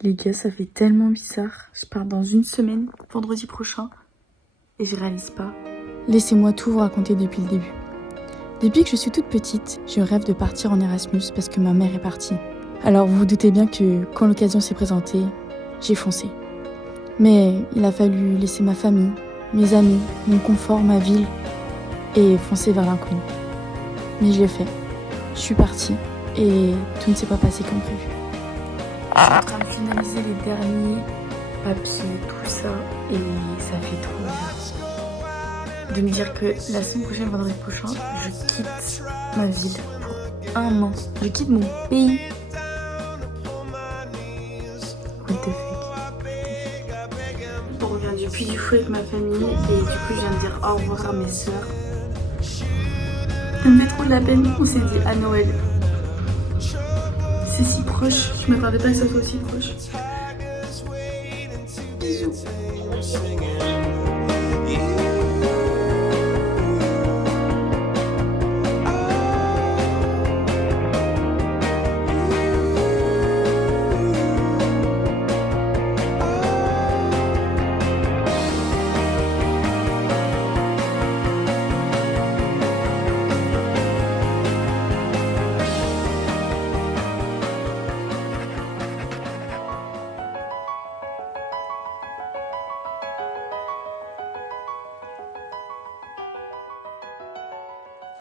Les gars, ça fait tellement bizarre. Je pars dans une semaine, vendredi prochain, et je réalise pas. Laissez-moi tout vous raconter depuis le début. Depuis que je suis toute petite, je rêve de partir en Erasmus parce que ma mère est partie. Alors vous vous doutez bien que quand l'occasion s'est présentée, j'ai foncé. Mais il a fallu laisser ma famille, mes amis, mon confort, ma ville et foncer vers l'inconnu. Mais je l'ai fait. Je suis partie et tout ne s'est pas passé comme prévu. Je suis en train de finaliser les derniers papiers, tout ça, et ça fait trop bien. De me dire que la semaine prochaine, vendredi prochain, je quitte ma ville pour un an. Je quitte mon pays. What the fuck. On revient du Puy du Fou avec ma famille et du coup je viens de dire au revoir à mes soeurs. Ça me fait trop de la peine, on s'est dit à Noël. C'est si proche, je m'attendais pas que ça soit aussi proche. Bisous.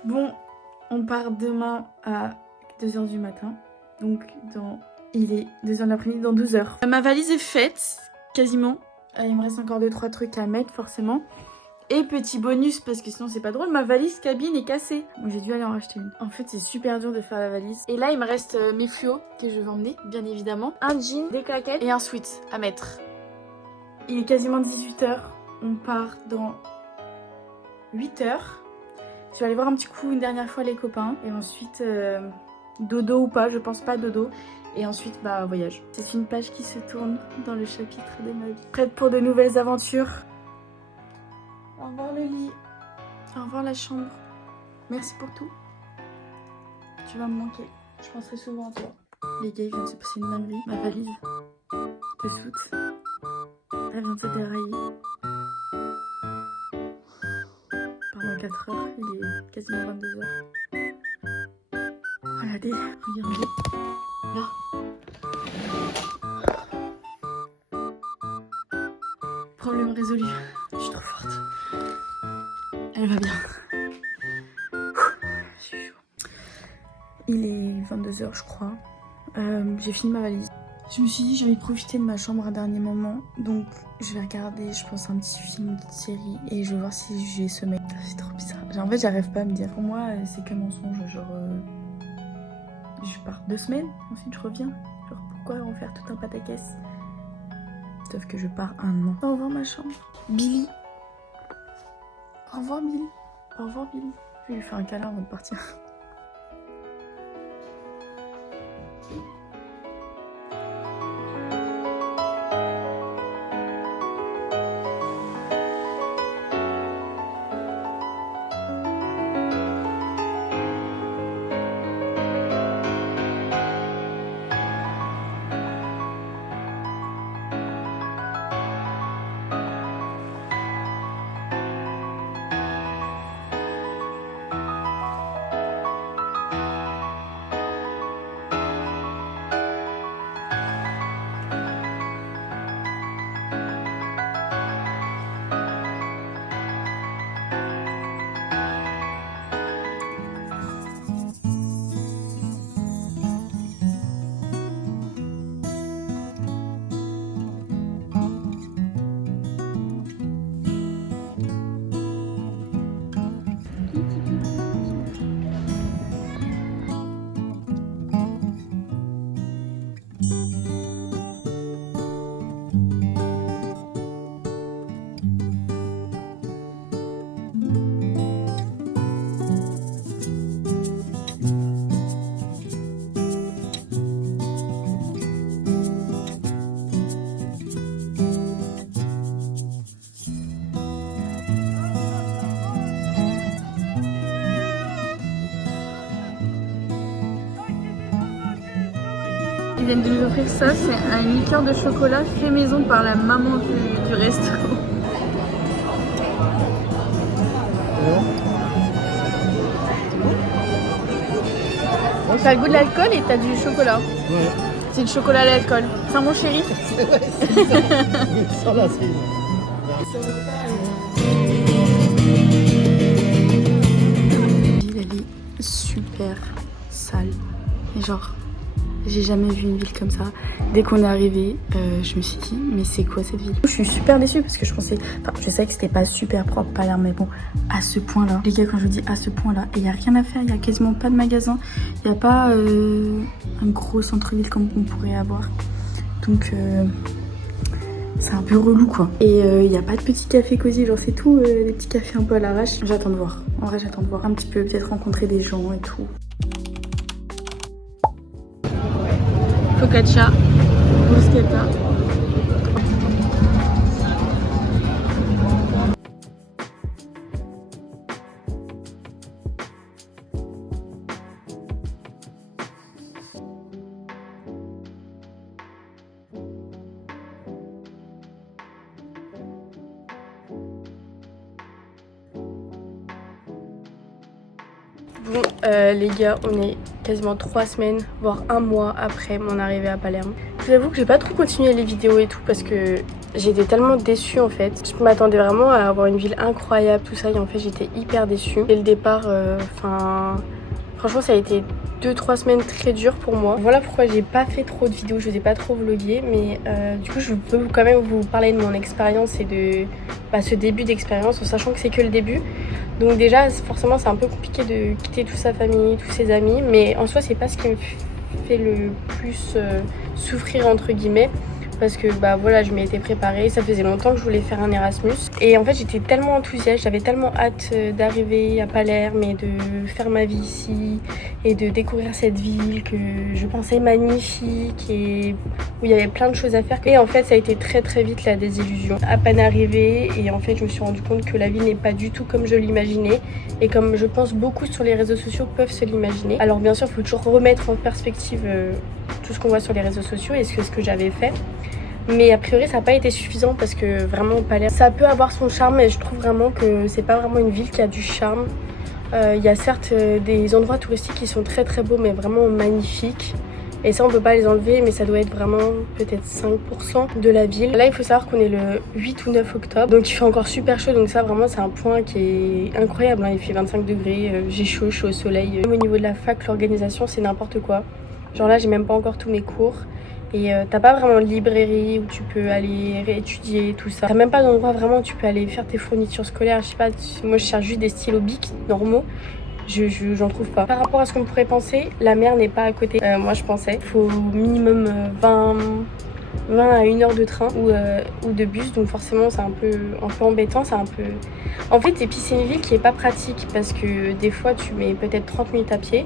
Bon, on part demain à 2h du matin. Donc il est 2h de l'après-midi, dans 12h. Ma valise est faite, quasiment. Il me reste encore 2-3 trucs à mettre, forcément. Et petit bonus, parce que sinon c'est pas drôle, ma valise cabine est cassée. Donc j'ai dû aller en racheter une. En fait, c'est super dur de faire la valise. Et là, il me reste mes fluos que je vais emmener, bien évidemment. Un jean, des claquettes et un sweat à mettre. Il est quasiment 18h. On part dans 8h. Je vais aller voir un petit coup une dernière fois les copains. Et ensuite, dodo ou pas, je pense pas dodo. Et ensuite, bah, voyage. C'est une page qui se tourne dans le chapitre de ma vie. Prête pour de nouvelles aventures. Au revoir le lit. Au revoir la chambre. Merci pour tout. Tu vas me manquer. Je penserai souvent à toi. Les gars, il vient de se passer une dinguerie. Ma valise de soute, elle vient de se dérailler. Pendant 4 heures, il est quasiment 22h. Regardez, regardez. Là. Problème résolu. Je suis trop forte. Elle va bien. Je suis chaud. Il est 22h, je crois. J'ai fini ma valise. Je me suis dit j'ai envie de profiter de ma chambre à un dernier moment. Donc je vais regarder, je pense, un petit film, une petite série. Et je vais voir si j'ai sommeil. C'est trop bizarre. En fait, j'arrive pas à me dire. Pour moi, c'est que mensonge. Genre, je pars 2 semaines. Ensuite, je reviens. Genre, pourquoi refaire tout un pataquès? Sauf que je pars un an. Au revoir ma chambre. Billy. Au revoir Billy. Au revoir Billy. Je vais lui faire un câlin avant de partir. viennent de nous offrir ça, c'est un liqueur de chocolat fait maison par la maman du restaurant. T'as le goût de l'alcool et t'as du chocolat. Ouais. C'est du chocolat à l'alcool. C'est un bon chéri. C'est vrai, c'est ça. Sans la cerise. Elle est super sale. Et genre, j'ai jamais vu une ville comme ça. Dès qu'on est arrivé, je me suis dit, mais c'est quoi cette ville? Je suis super déçue parce que je pensais, enfin, je savais que c'était pas super propre, pas l'air, mais bon, à ce point-là. Les gars, quand je vous dis à ce point-là, il y a rien à faire, il y a quasiment pas de magasin, il y a pas un gros centre-ville comme on pourrait avoir. Donc, c'est un peu relou quoi. Et il n'y a pas de petits cafés cosy, genre c'est tout des petits cafés un peu à l'arrache. J'attends de voir. En vrai, j'attends de voir un petit peu, peut-être rencontrer des gens et tout. Focaccia, bruschetta. Bon les gars, on est quasiment 3 semaines, voire 1 mois après mon arrivée à Palerme. Je vous avoue que j'ai pas trop continué les vidéos et tout parce que j'étais tellement déçue en fait. Je m'attendais vraiment à avoir une ville incroyable, tout ça, et en fait j'étais hyper déçue. Dès le départ, franchement ça a été 2-3 semaines très dures pour moi. Voilà pourquoi j'ai pas fait trop de vidéos, je vous ai pas trop vlogué, mais du coup je peux quand même vous parler de mon expérience et de ce début d'expérience en sachant que c'est que le début. Donc déjà forcément c'est un peu compliqué de quitter toute sa famille, tous ses amis, mais en soi c'est pas ce qui me fait le plus souffrir entre guillemets. Parce que voilà, je m'y étais préparée, ça faisait longtemps que je voulais faire un Erasmus. Et en fait j'étais tellement enthousiaste, j'avais tellement hâte d'arriver à Palerme et de faire ma vie ici et de découvrir cette ville que je pensais magnifique et où il y avait plein de choses à faire. Et en fait ça a été très très vite la désillusion. À peine arrivée, et en fait je me suis rendu compte que la ville n'est pas du tout comme je l'imaginais et comme je pense beaucoup sur les réseaux sociaux peuvent se l'imaginer. Alors bien sûr il faut toujours remettre en perspective tout ce qu'on voit sur les réseaux sociaux et ce que j'avais fait. Mais a priori ça n'a pas été suffisant parce que vraiment Palerme ça peut avoir son charme, mais je trouve vraiment que c'est pas vraiment une ville qui a du charme. Il y a certes des endroits touristiques qui sont très très beaux mais vraiment magnifiques. Et ça on peut pas les enlever, mais ça doit être vraiment peut-être 5% de la ville. Là il faut savoir qu'on est le 8 ou 9 octobre, donc il fait encore super chaud, donc ça vraiment c'est un point qui est incroyable, hein. Il fait 25 degrés, j'ai chaud, je suis au soleil. Même au niveau de la fac, l'organisation c'est n'importe quoi. Genre là j'ai même pas encore tous mes cours. Et t'as pas vraiment de librairie où tu peux aller réétudier tout ça. T'as même pas d'endroit vraiment où tu peux aller faire tes fournitures scolaires. Je sais pas, moi je cherche juste des stylos Bic normaux. J'en trouve pas. Par rapport à ce qu'on pourrait penser, la mer n'est pas à côté. Moi je pensais. Il faut minimum 20 à 1 heure de train ou de bus. Donc forcément c'est un peu embêtant. C'est un peu... En fait, et puis c'est une ville qui est pas pratique parce que des fois tu mets peut-être 30 minutes à pied.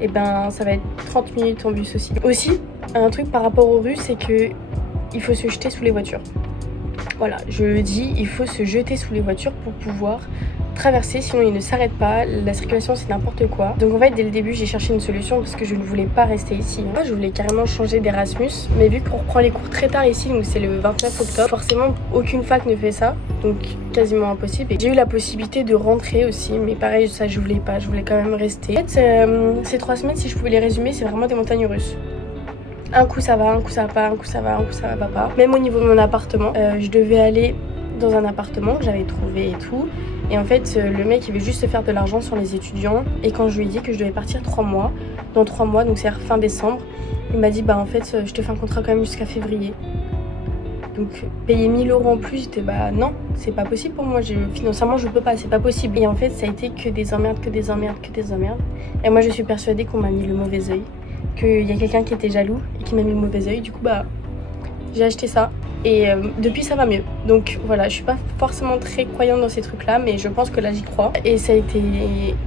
Et ça va être 30 minutes en bus aussi. Aussi, un truc par rapport aux rues, c'est que il faut se jeter sous les voitures. Voilà, je le dis, il faut se jeter sous les voitures pour pouvoir traverser, sinon ils ne s'arrêtent pas, la circulation c'est n'importe quoi. Donc en fait dès le début j'ai cherché une solution parce que je ne voulais pas rester ici. Moi je voulais carrément changer d'Erasmus, mais vu qu'on reprend les cours très tard ici, donc c'est le 29 octobre, forcément aucune fac ne fait ça, donc quasiment impossible. Et j'ai eu la possibilité de rentrer aussi, mais pareil ça je voulais pas, je voulais quand même rester. En fait ces 3 semaines, si je pouvais les résumer, c'est vraiment des montagnes russes. Un coup ça va, un coup ça va pas, un coup ça va, un coup ça va pas. Même au niveau de mon appartement, je devais aller dans un appartement que j'avais trouvé et tout. Et en fait, le mec il veut juste se faire de l'argent sur les étudiants. Et quand je lui ai dit que je devais partir 3 mois, dans 3 mois, donc c'est fin décembre, il m'a dit en fait je te fais un contrat quand même jusqu'à février. Donc payer 1 000 € en plus, j'étais non, c'est pas possible pour moi, financièrement je peux pas, c'est pas possible. Et en fait ça a été que des emmerdes, que des emmerdes, que des emmerdes. Et moi je suis persuadée qu'on m'a mis le mauvais œil, qu'il y a quelqu'un qui était jaloux et qui m'a mis le mauvais œil. Du coup j'ai acheté ça. Et depuis ça va mieux. Donc voilà, je suis pas forcément très croyante dans ces trucs là, mais je pense que là j'y crois. Et ça a été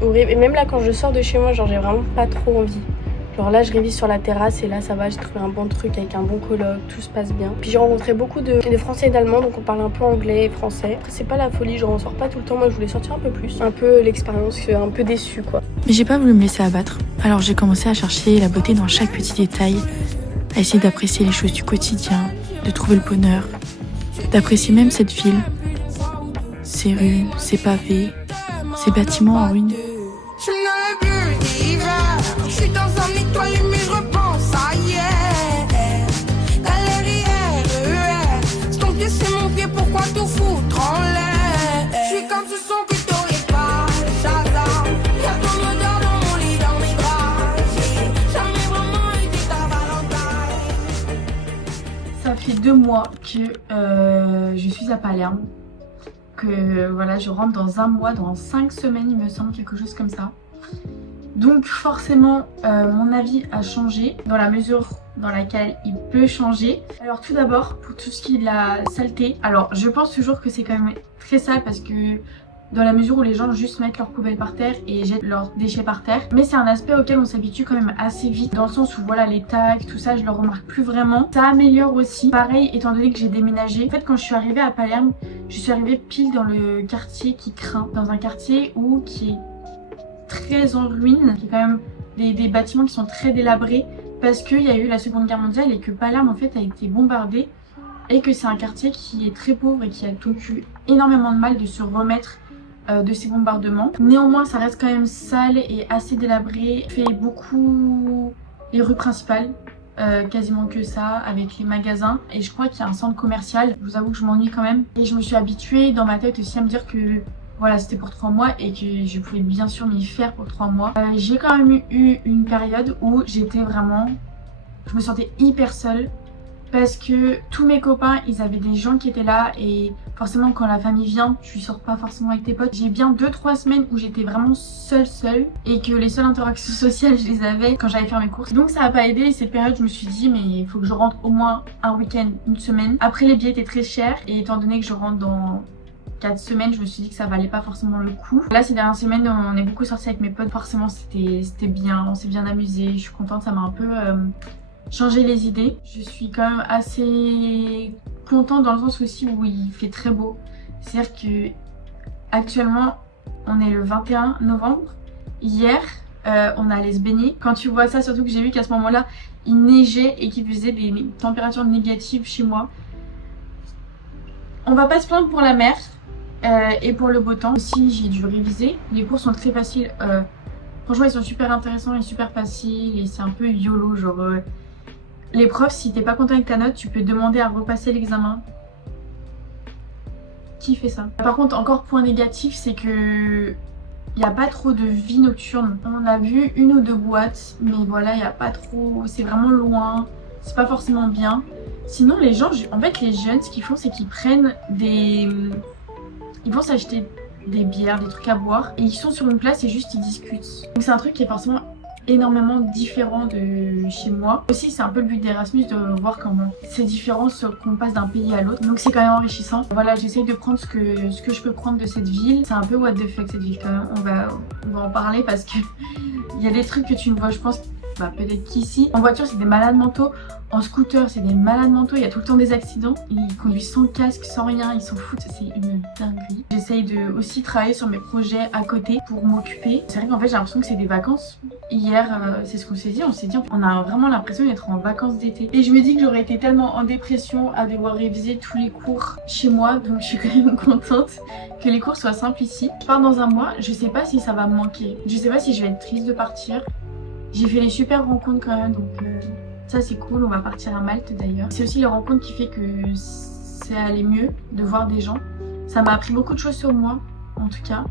horrible. Et même là quand je sors de chez moi, genre j'ai vraiment pas trop envie. Genre là je révise sur la terrasse et là ça va, j'ai trouvé un bon truc avec un bon coloc, tout se passe bien. Puis j'ai rencontré beaucoup de Français et d'Allemands, donc on parle un peu anglais et français. Après c'est pas la folie, genre on sort pas tout le temps, moi je voulais sortir un peu plus. Un peu l'expérience, un peu déçue quoi. Mais j'ai pas voulu me laisser abattre. Alors j'ai commencé à chercher la beauté dans chaque petit détail. à essayer d'apprécier les choses du quotidien, de trouver le bonheur, d'apprécier même cette ville, ses rues, ses pavés, ses bâtiments en ruine. Je n'en ai plus d'hiver. Je suis dans un étoile mais je repense à hier. Galère, c'est ton pied, c'est mon pied, pourquoi tout foutre en l'air? Je suis comme ce son que t'aurais pas, Shazam. Y'a ton odeur dans mon lit, dans mes draps. J'ai jamais vraiment été ta Valentine. Ça fait 2 mois que je suis à Palerme. Que voilà, je rentre dans 1 mois, dans 5 semaines il me semble, quelque chose comme ça. Donc forcément mon avis a changé dans la mesure dans laquelle il peut changer. Alors tout d'abord pour tout ce qui est de la saleté, alors je pense toujours que c'est quand même très sale parce que dans la mesure où les gens juste mettent leurs poubelles par terre et jettent leurs déchets par terre. Mais c'est un aspect auquel on s'habitue quand même assez vite, dans le sens où voilà, les tags, tout ça, je le remarque plus vraiment. Ça améliore aussi, pareil, étant donné que j'ai déménagé. En fait, quand je suis arrivée à Palerme, je suis arrivée pile dans le quartier qui craint, dans un quartier qui est très en ruine, qui est quand même des bâtiments qui sont très délabrés parce qu'il y a eu la Seconde Guerre mondiale et que Palerme en fait a été bombardée et que c'est un quartier qui est très pauvre et qui a donc eu énormément de mal de se remettre de ces bombardements. Néanmoins ça reste quand même sale et assez délabré. Fait beaucoup les rues principales, quasiment que ça, avec les magasins, et je crois qu'il y a un centre commercial. Je vous avoue que je m'ennuie quand même et je me suis habituée dans ma tête aussi à me dire que voilà, c'était pour 3 mois et que je pouvais bien sûr m'y faire pour 3 mois. J'ai quand même eu une période où j'étais vraiment, je me sentais hyper seule parce que tous mes copains, ils avaient des gens qui étaient là et forcément quand la famille vient, tu sors pas forcément avec tes potes. J'ai bien 2-3 semaines où j'étais vraiment seule et que les seules interactions sociales, je les avais quand j'allais faire mes courses. Donc ça a pas aidé et cette période, je me suis dit mais il faut que je rentre au moins un week-end, une semaine. Après les billets étaient très chers et étant donné que je rentre dans 4 semaines, je me suis dit que ça valait pas forcément le coup. Là ces dernières semaines, on est beaucoup sortis avec mes potes. Forcément c'était bien, on s'est bien amusé. Je suis contente, ça m'a un peu changer les idées. Je suis quand même assez contente dans le sens aussi où il fait très beau. C'est-à-dire que actuellement on est le 21 novembre. Hier on allait se baigner. Quand tu vois ça, surtout que j'ai vu qu'à ce moment-là il neigeait et qu'il faisait des températures négatives chez moi. On va pas se plaindre pour la mer et pour le beau temps. Aussi j'ai dû réviser. Les cours sont très faciles. Franchement ils sont super intéressants et super faciles et c'est un peu YOLO genre... Les profs, si t'es pas content avec ta note, tu peux demander à repasser l'examen. Qui fait ça? Par contre, encore point négatif, c'est que il n'y a pas trop de vie nocturne. On a vu 1 ou 2 boîtes, mais voilà, il n'y a pas trop... C'est vraiment loin, c'est pas forcément bien. Sinon, les gens, en fait, les jeunes, ce qu'ils font, c'est qu'ils prennent des... Ils vont s'acheter des bières, des trucs à boire, et ils sont sur une place et juste ils discutent. Donc c'est un truc qui est forcément énormément différent de chez moi. Aussi c'est un peu le but d'Erasmus de voir comment c'est différent qu'on passe d'un pays à l'autre, donc c'est quand même enrichissant. Voilà, j'essaye de prendre ce que je peux prendre de cette ville. C'est un peu what the fuck cette ville quand même, on va en parler parce que il y a des trucs que tu ne vois, je pense, bah, peut-être qu'ici en voiture c'est des malades mentaux, en scooter c'est des malades mentaux, il y a tout le temps des accidents, ils conduisent sans casque, sans rien, ils s'en foutent, c'est une dinguerie. J'essaye de aussi travailler sur mes projets à côté pour m'occuper. C'est vrai qu'en fait j'ai l'impression que c'est des vacances. Hier c'est ce qu'on s'est dit, on a vraiment l'impression d'être en vacances d'été. Et je me dis que j'aurais été tellement en dépression à devoir réviser tous les cours chez moi, donc je suis quand même contente que les cours soient simples ici. Je pars dans 1 mois, je sais pas si ça va me manquer, je sais pas si je vais être triste de partir. J'ai fait des super rencontres quand même, donc ça c'est cool. On va partir à Malte d'ailleurs. C'est aussi les rencontres qui fait que c'est allé mieux de voir des gens. Ça m'a appris beaucoup de choses sur moi, en tout cas.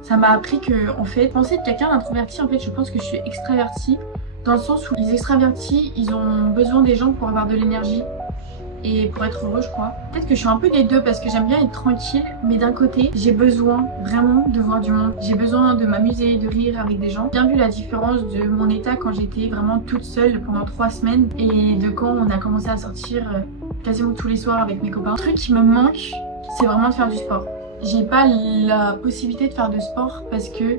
Ça m'a appris que, en fait, penser être quelqu'un d'introverti, en fait, je pense que je suis extravertie. Dans le sens où les extravertis, ils ont besoin des gens pour avoir de l'énergie et pour être heureux, je crois. Peut-être que je suis un peu des deux parce que j'aime bien être tranquille, mais d'un côté, j'ai besoin vraiment de voir du monde. J'ai besoin de m'amuser, de rire avec des gens. J'ai bien vu la différence de mon état quand j'étais vraiment toute seule pendant 3 semaines et de quand on a commencé à sortir quasiment tous les soirs avec mes copains. Un truc qui me manque, c'est vraiment de faire du sport. J'ai pas la possibilité de faire de sport parce que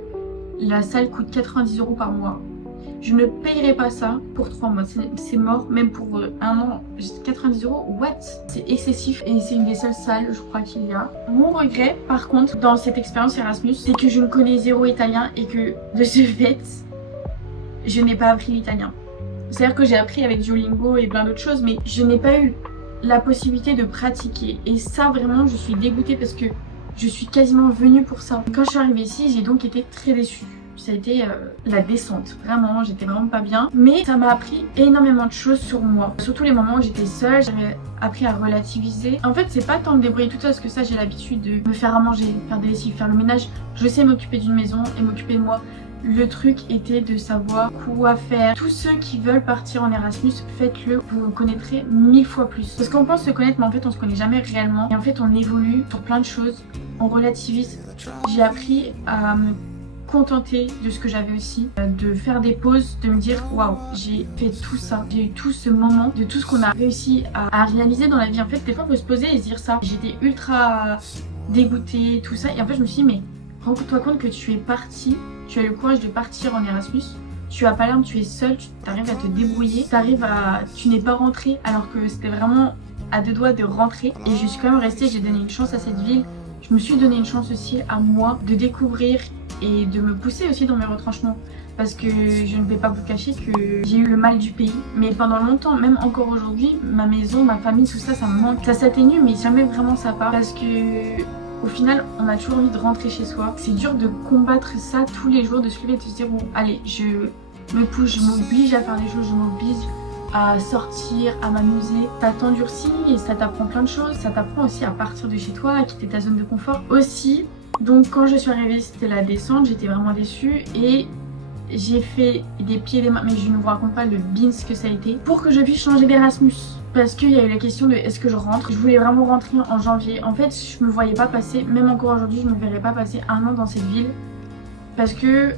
la salle coûte 90 € par mois. Je ne payerai pas ça pour 3 mois, c'est mort, même pour 1 an, 90 €, what? C'est excessif et c'est une des seules salles, je crois, qu'il y a. Mon regret, par contre, dans cette expérience Erasmus, c'est que je ne connais 0 italien et que, de ce fait, je n'ai pas appris l'italien. C'est-à-dire que j'ai appris avec Duolingo et plein d'autres choses, mais je n'ai pas eu la possibilité de pratiquer. Et ça, vraiment, je suis dégoûtée parce que je suis quasiment venue pour ça. Quand je suis arrivée ici, j'ai donc été très déçue. Ça a été la descente, vraiment, j'étais vraiment pas bien. Mais ça m'a appris énormément de choses sur moi. Surtout les moments où j'étais seule, j'ai appris à relativiser. En fait, c'est pas tant me débrouiller tout ça, parce que ça, j'ai l'habitude de me faire à manger, faire des lessives, faire le ménage. Je sais m'occuper d'une maison et m'occuper de moi. Le truc était de savoir quoi faire. Tous ceux qui veulent partir en Erasmus, faites-le, vous vous connaîtrez 1000 fois plus. Parce qu'on pense se connaître, mais en fait on se connaît jamais réellement. Et en fait on évolue sur plein de choses, on relativise. J'ai appris à me contenter de ce que j'avais aussi, de faire des pauses, de me dire waouh, j'ai fait tout ça, j'ai eu tout ce moment, de tout ce qu'on a réussi à réaliser dans la vie. En fait des fois il faut se poser et se dire ça. J'étais ultra dégoûtée, tout ça, et en fait je me suis dit mais rends-toi compte que tu es partie, tu as eu le courage de partir en Erasmus, tu es à Palerme, tu es seule, tu arrives à te débrouiller, tu n'es pas rentrée alors que c'était vraiment à deux doigts de rentrer, et je suis quand même restée, j'ai donné une chance à cette ville, je me suis donné une chance aussi à moi de découvrir et de me pousser aussi dans mes retranchements, parce que je ne vais pas vous cacher que j'ai eu le mal du pays, mais pendant longtemps, même encore aujourd'hui, ma maison, ma famille, tout ça, ça me manque, ça s'atténue mais jamais vraiment ça part, parce que au final, on a toujours envie de rentrer chez soi. C'est dur de combattre ça tous les jours, de se lever et de se dire bon, allez, je me pousse, je m'oblige à faire des choses, je m'oblige à sortir, à m'amuser. Ça t'endurcit et ça t'apprend plein de choses. Ça t'apprend aussi à partir de chez toi, à quitter ta zone de confort. Aussi, donc quand je suis arrivée, c'était la descente, j'étais vraiment déçue et j'ai fait des pieds et des mains, mais je ne vous raconte pas le beans que ça a été, pour que je puisse changer d'Erasmus. Parce qu'il y a eu la question de est-ce que je rentre. Je voulais vraiment rentrer en janvier. En fait, je me voyais pas passer, même encore aujourd'hui, je me verrais pas passer un an dans cette ville. Parce que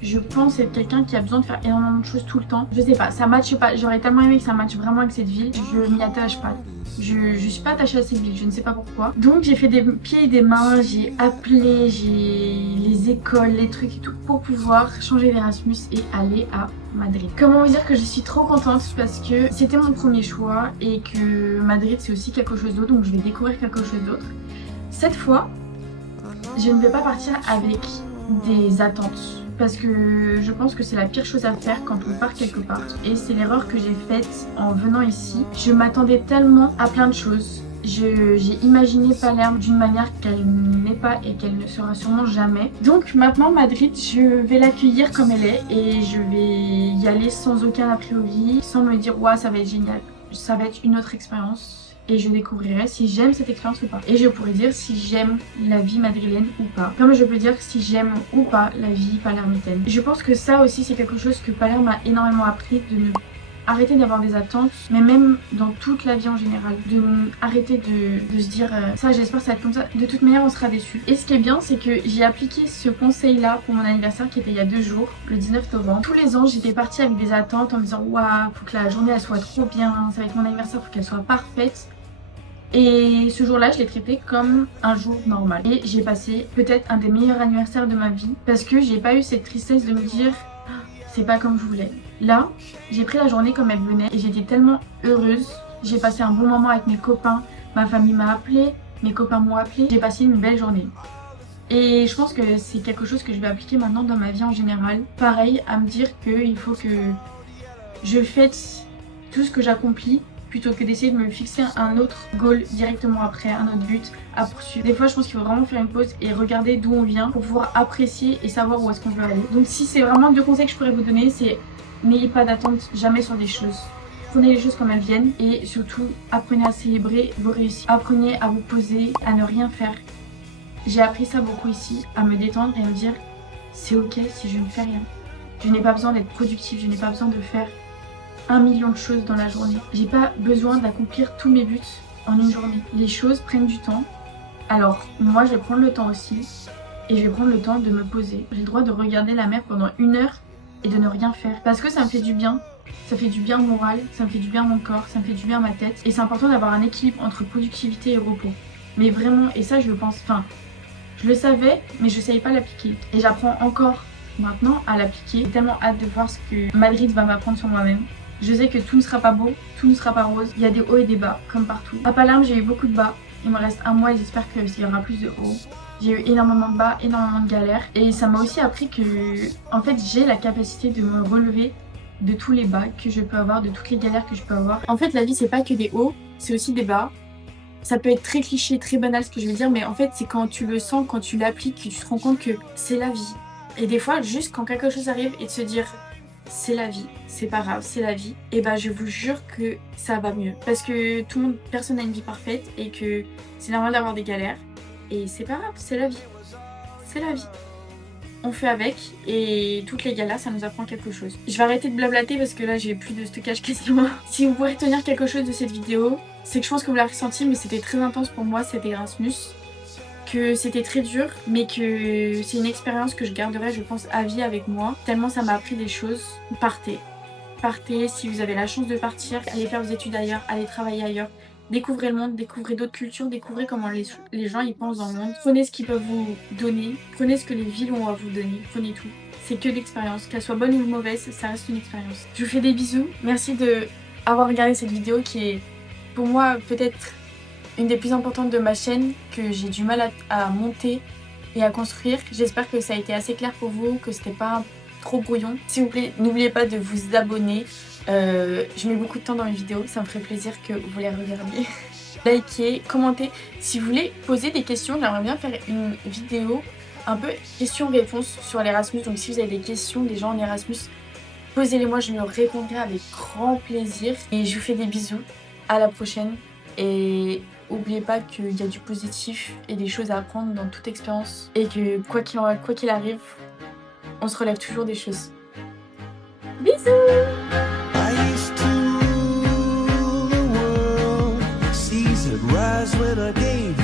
je pense être quelqu'un qui a besoin de faire énormément de choses tout le temps. Je sais pas, ça matche pas. J'aurais tellement aimé que ça matche vraiment avec cette ville. Je m'y attache pas. Je suis pas attachée à cette ville, je ne sais pas pourquoi. Donc j'ai fait des pieds et des mains, j'ai appelé, j'ai les écoles, les trucs et tout pour pouvoir changer d'Erasmus et aller à Madrid. Comment vous dire que je suis trop contente parce que c'était mon premier choix et que Madrid c'est aussi quelque chose d'autre, donc je vais découvrir quelque chose d'autre. Cette fois, je ne vais pas partir avec des attentes. Parce que je pense que c'est la pire chose à faire quand on part quelque part. Et c'est l'erreur que j'ai faite en venant ici. Je m'attendais tellement à plein de choses. J'ai imaginé Palerme d'une manière qu'elle n'est pas et qu'elle ne sera sûrement jamais. Donc maintenant Madrid, je vais l'accueillir comme elle est et je vais y aller sans aucun a priori, sans me dire ouais ça va être génial, ça va être une autre expérience. Et je découvrirai si j'aime cette expérience ou pas. Et je pourrais dire si j'aime la vie madrilène ou pas. Comme je peux dire si j'aime ou pas la vie palermitaine. Je pense que ça aussi c'est quelque chose que Palerme m'a énormément appris, de ne arrêter d'avoir des attentes, mais même dans toute la vie en général. De arrêter de se dire ça j'espère que ça va être comme ça. De toute manière on sera déçus. Et ce qui est bien c'est que j'ai appliqué ce conseil là pour mon anniversaire qui était il y a 2 jours, le 19 novembre. Tous les ans j'étais partie avec des attentes en me disant waouh faut que la journée elle soit trop bien, ça va être mon anniversaire, faut qu'elle soit parfaite. Et ce jour-là, je l'ai traité comme un jour normal. Et j'ai passé peut-être un des meilleurs anniversaires de ma vie parce que j'ai pas eu cette tristesse de me dire c'est pas comme je voulais. Là, j'ai pris la journée comme elle venait et j'étais tellement heureuse. J'ai passé un bon moment avec mes copains, ma famille m'a appelé, mes copains m'ont appelé. J'ai passé une belle journée. Et je pense que c'est quelque chose que je vais appliquer maintenant dans ma vie en général. Pareil, à me dire qu'il faut que je fête tout ce que j'accomplis plutôt que d'essayer de me fixer un autre goal directement après, un autre but à poursuivre. Des fois je pense qu'il faut vraiment faire une pause et regarder d'où on vient pour pouvoir apprécier et savoir où est-ce qu'on veut aller. Donc si c'est vraiment 2 conseils que je pourrais vous donner, c'est n'ayez pas d'attente jamais sur des choses. Prenez les choses comme elles viennent et surtout apprenez à célébrer vos réussites. Apprenez à vous poser, à ne rien faire. J'ai appris ça beaucoup ici, à me détendre et à me dire c'est ok si je ne fais rien. Je n'ai pas besoin d'être productive, je n'ai pas besoin de faire 1 million de choses dans la journée. J'ai pas besoin d'accomplir tous mes buts en une journée. Les choses prennent du temps. Alors moi je vais prendre le temps aussi et je vais prendre le temps de me poser. J'ai le droit de regarder la mer pendant 1 heure et de ne rien faire parce que ça me fait du bien. Ça fait du bien au moral, ça me fait du bien à mon corps, ça me fait du bien à ma tête. Et c'est important d'avoir un équilibre entre productivité et repos. Mais vraiment, et ça je le pense, enfin je le savais mais je savais pas l'appliquer. Et j'apprends encore maintenant à l'appliquer. J'ai tellement hâte de voir ce que Madrid va m'apprendre sur moi-même. Je sais que tout ne sera pas beau, tout ne sera pas rose. Il y a des hauts et des bas, comme partout. À Palerme, j'ai eu beaucoup de bas. Il me reste 1 mois et j'espère qu'il y aura plus de hauts. J'ai eu énormément de bas, énormément de galères. Et ça m'a aussi appris que, en fait, j'ai la capacité de me relever de tous les bas que je peux avoir, de toutes les galères que je peux avoir. En fait, la vie, c'est pas que des hauts, c'est aussi des bas. Ça peut être très cliché, très banal ce que je veux dire, mais en fait, c'est quand tu le sens, quand tu l'appliques, que tu te rends compte que c'est la vie. Et des fois, juste quand quelque chose arrive et de se dire c'est la vie, c'est pas grave, c'est la vie, et bah je vous jure que ça va mieux. Parce que tout le monde, personne n'a une vie parfaite et que c'est normal d'avoir des galères. Et c'est pas grave, c'est la vie. C'est la vie. On fait avec et toutes les galères, ça nous apprend quelque chose. Je vais arrêter de blablater parce que là j'ai plus de stockage quasiment. Si vous pouvez retenir quelque chose de cette vidéo, c'est que je pense que vous l'avez ressenti, mais c'était très intense pour moi cet Erasmus. Que c'était très dur, mais que c'est une expérience que je garderai, je pense, à vie avec moi. Tellement ça m'a appris des choses. Partez. Partez, si vous avez la chance de partir, allez faire vos études ailleurs, allez travailler ailleurs. Découvrez le monde, découvrez d'autres cultures, découvrez comment les gens y pensent dans le monde. Prenez ce qu'ils peuvent vous donner, prenez ce que les villes ont à vous donner, prenez tout. C'est que l'expérience, qu'elle soit bonne ou mauvaise, ça reste une expérience. Je vous fais des bisous, merci d'avoir regardé cette vidéo qui est pour moi peut-être une des plus importantes de ma chaîne, que j'ai du mal à monter et à construire. J'espère que ça a été assez clair pour vous, que c'était pas trop brouillon. S'il vous plaît, n'oubliez pas de vous abonner. Je mets beaucoup de temps dans mes vidéos, ça me ferait plaisir que vous les regardiez. Likez, commentez. Si vous voulez poser des questions, j'aimerais bien faire une vidéo un peu questions-réponses sur l'Erasmus. Donc si vous avez des questions des gens en Erasmus, posez-les moi, je leur répondrai avec grand plaisir. Et je vous fais des bisous, à la prochaine. Et n'oubliez pas qu'il y a du positif et des choses à apprendre dans toute expérience. Et que quoi qu'il arrive, on se relève toujours des choses. Bisous! Rise when I gave